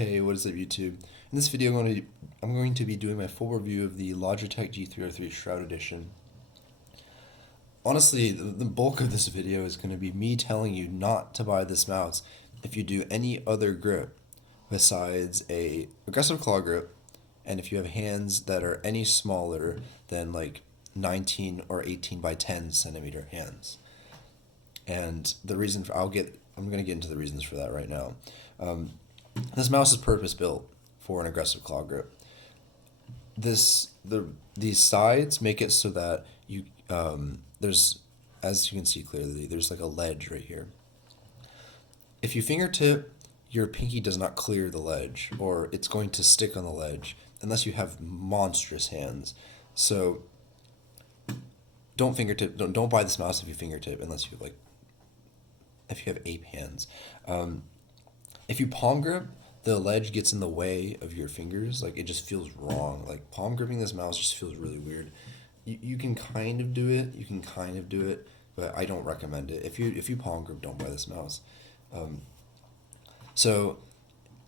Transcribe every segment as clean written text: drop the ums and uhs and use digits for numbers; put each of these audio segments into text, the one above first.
Hey, what is up, YouTube? In this video, I'm going to be doing my full review of the Logitech G303 Shroud Edition. Honestly, the bulk of this video is going to be me telling you not to buy this mouse if you do any other grip besides a aggressive claw grip, and if you have hands that are any smaller than like 19 or 18 by 10 centimeter hands. And the reason for I'm going to get into the reasons for that right now. This mouse is purpose built for an aggressive claw grip. These sides make it so that there's, as you can see clearly, there's like a ledge right here. If you fingertip, your pinky does not clear the ledge, or it's going to stick on the ledge unless you have monstrous hands. So don't fingertip. Don't buy this mouse if you fingertip unless if you have ape hands. If you palm grip, the ledge gets in the way of your fingers. Like, it just feels wrong. Like, palm gripping this mouse just feels really weird. You can kind of do it. You can kind of do it, but I don't recommend it. If you palm grip, don't buy this mouse. So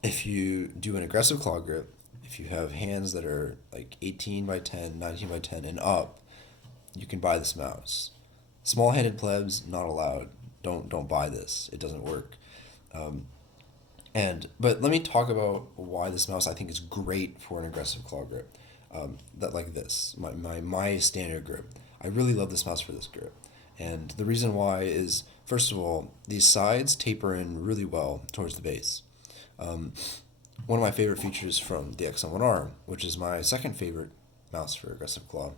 if you do an aggressive claw grip, if you have hands that are like 18 by 10, 19 by 10 and up, you can buy this mouse. Small-handed plebs, not allowed. Don't buy this. It doesn't work. But let me talk about why this mouse I think is great for an aggressive claw grip. That like this, my standard grip. I really love this mouse for this grip. And the reason why is, first of all, these sides taper in really well towards the base. One of my favorite features from the XM1R, which is my second favorite mouse for aggressive claw,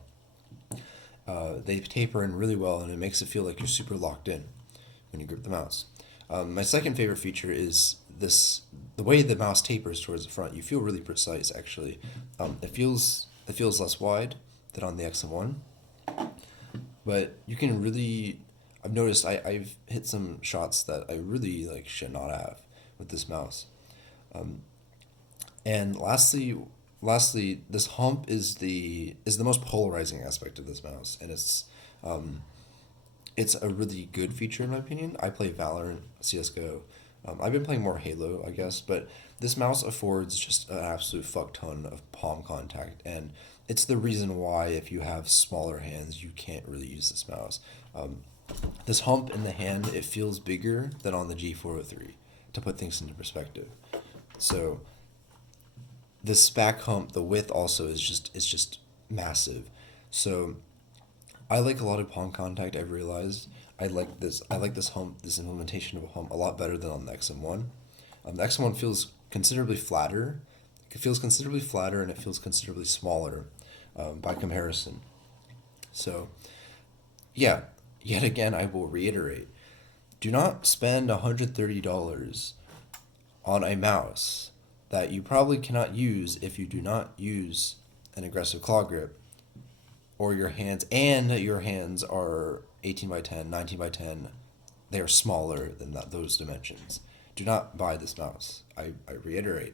they taper in really well, and it makes it feel like you're super locked in when you grip the mouse. My second favorite feature is the way the mouse tapers towards the front. You feel really precise, actually. It feels less wide than on the XM1, but you can really. I've noticed I've hit some shots that I really should not have with this mouse. And lastly, this hump is the most polarizing aspect of this mouse, and it's a really good feature in my opinion. I play Valorant, CS:GO. I've been playing more Halo, I guess, but this mouse affords just an absolute fuck ton of palm contact, and it's the reason why if you have smaller hands, you can't really use this mouse. This hump in the hand, it feels bigger than on the G403, to put things into perspective. So this back hump, the width also is just massive. So I like a lot of palm contact. I've realized I like this hump, this implementation of a hump a lot better than on the XM1. The XM1 feels considerably flatter. It feels considerably flatter, and it feels considerably smaller by comparison. So yeah, yet again, I will reiterate: do not spend $130 on a mouse that you probably cannot use if you do not use an aggressive claw grip, or your hands are 18 by 10, 19 by 10. They are smaller than those dimensions. Do not buy this mouse. I reiterate,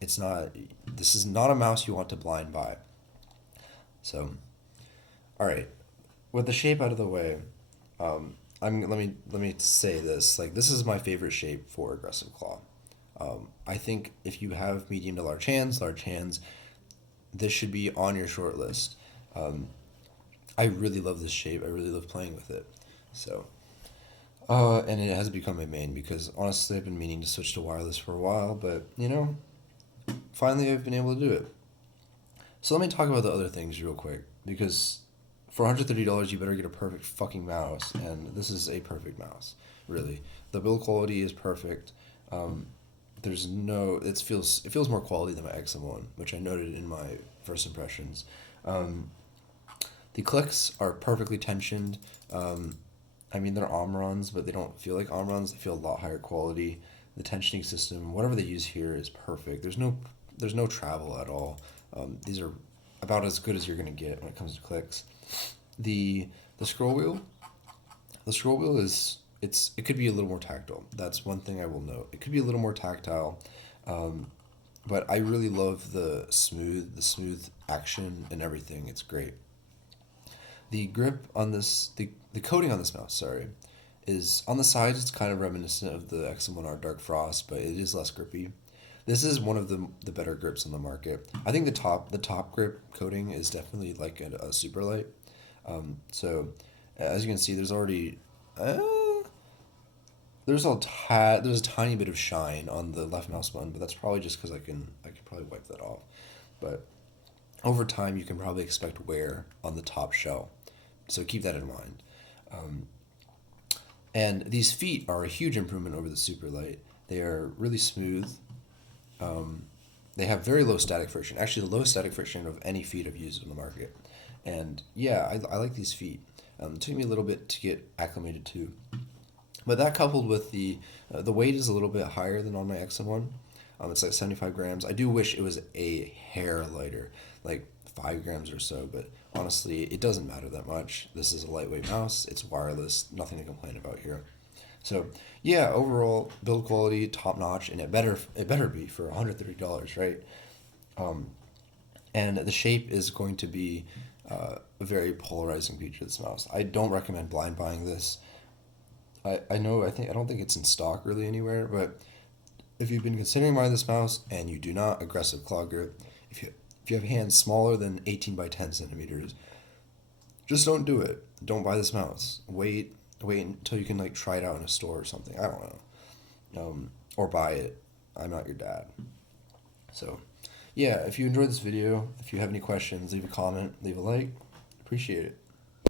this is not a mouse you want to blind buy. So, all right, with the shape out of the way, let me say this. This is my favorite shape for aggressive claw. I think if you have medium to large hands, this should be on your short list. I really love this shape. I really love playing with it. So, and it has become my main because honestly, I've been meaning to switch to wireless for a while, but finally I've been able to do it. So let me talk about the other things real quick, because for $130 you better get a perfect fucking mouse, and this is a perfect mouse. Really, the build quality is perfect. It feels more quality than my XM1, which I noted in my first impressions. The clicks are perfectly tensioned. I mean, they're Omrons, but they don't feel like Omrons. They feel a lot higher quality. The tensioning system, whatever they use here, is perfect. There's no travel at all. These are about as good as you're gonna get when it comes to clicks. The scroll wheel, it could be a little more tactile. That's one thing I will note. It could be a little more tactile, but I really love the smooth action and everything. It's great. The grip on the coating on this mouse, sorry, is on the sides. It's kind of reminiscent of the XM1R Dark Frost, but it is less grippy. This is one of the better grips on the market. I think the top grip coating is definitely like a super light. So as you can see, there's already uh, there's a tiny bit of shine on the left mouse button, but that's probably just because I can probably wipe that off. But over time, you can probably expect wear on the top shell, so keep that in mind. Um, and these feet are a huge improvement over the super light. They are really smooth. Um, they have very low static friction. Actually, the lowest static friction of any feet I've used on the market. And yeah, I like these feet. It took me a little bit to get acclimated to, but that coupled with the weight is a little bit higher than on my XM1. It's like 75 grams. I do wish it was a hair lighter, like 5 grams or so, but honestly, it doesn't matter that much. This is a lightweight mouse. It's wireless. Nothing to complain about here. So yeah, overall build quality top notch, and it better be for $130, right? Um, and the shape is going to be a very polarizing feature of this mouse. I don't recommend blind buying this. I know I don't think it's in stock really anywhere, but if you've been considering buying this mouse and you do not aggressive claw grip, if you have hands smaller than 18 by 10 centimeters, just don't do it. Don't buy this mouse. Wait until you can like try it out in a store or something. I don't know. Or buy it. I'm not your dad. So, yeah, if you enjoyed this video, if you have any questions, leave a comment, leave a like. Appreciate it.